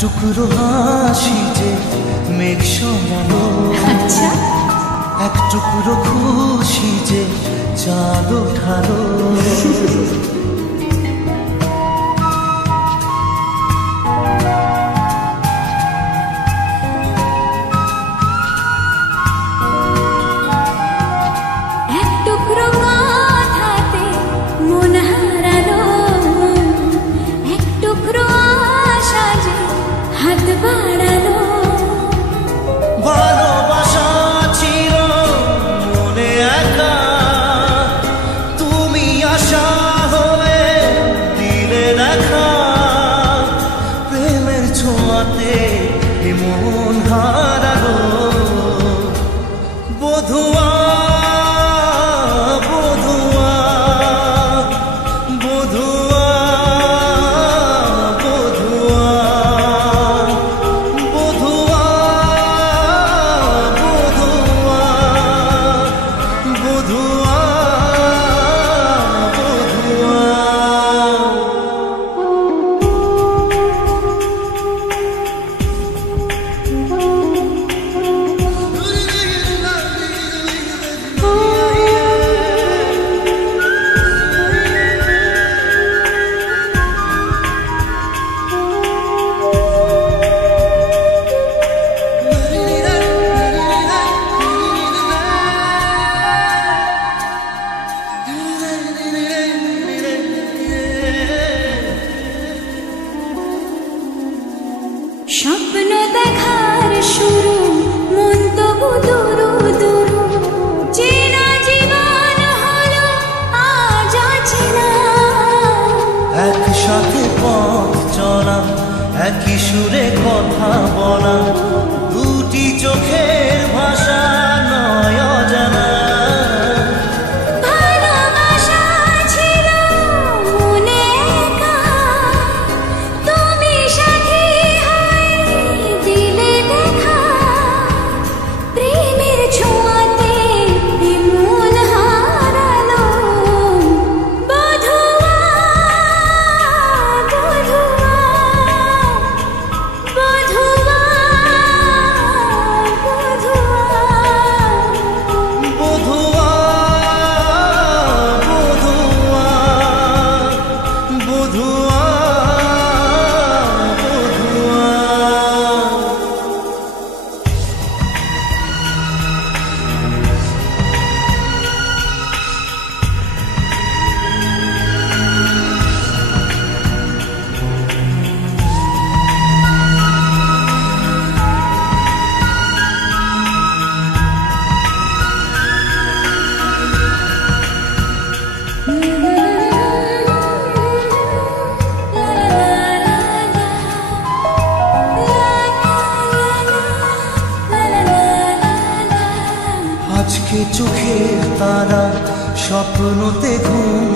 টুকরো হাসি যে মেঘ সরালো, আচ্ছা এক টুকরো খুশি যে চাঁদ ওঠালো। এক টুকরো কথাতে মন হারালো, এক টুকরো আশা যে হাত বাড়ালো। ভালোবাসা ছিল মনে একা, তুমি আশা হয়ে দিলে দেখা। প্রেমের ছোঁয়াতে মন হারালো। বধুয়া বধুয়া বধুয়া বধুয়া বধুয়া বধুয়া বধুয়া বধুয়া। স্বপ্ন দেখার শুরু, মন তবু দুরু দুরু, চেনা জীবন হলো আজ অচেনা। একসাথে পথ চলা, একই সুরে কথা বলা, দুটি চোখের ভাষা নয় অজানা। ভালোবাসা ছিল মনে একা, তুমি সাথী হয়ে দিলে দেখা। প্রেমের ছোঁয়াতে মন হারালো। বধুয়া বধুয়া বধুয়া বধুয়া। বধুয়া বধুয়া বধুয়া বধুয়া। আজকে চোখের তারা স্বপ্নতে ঘুম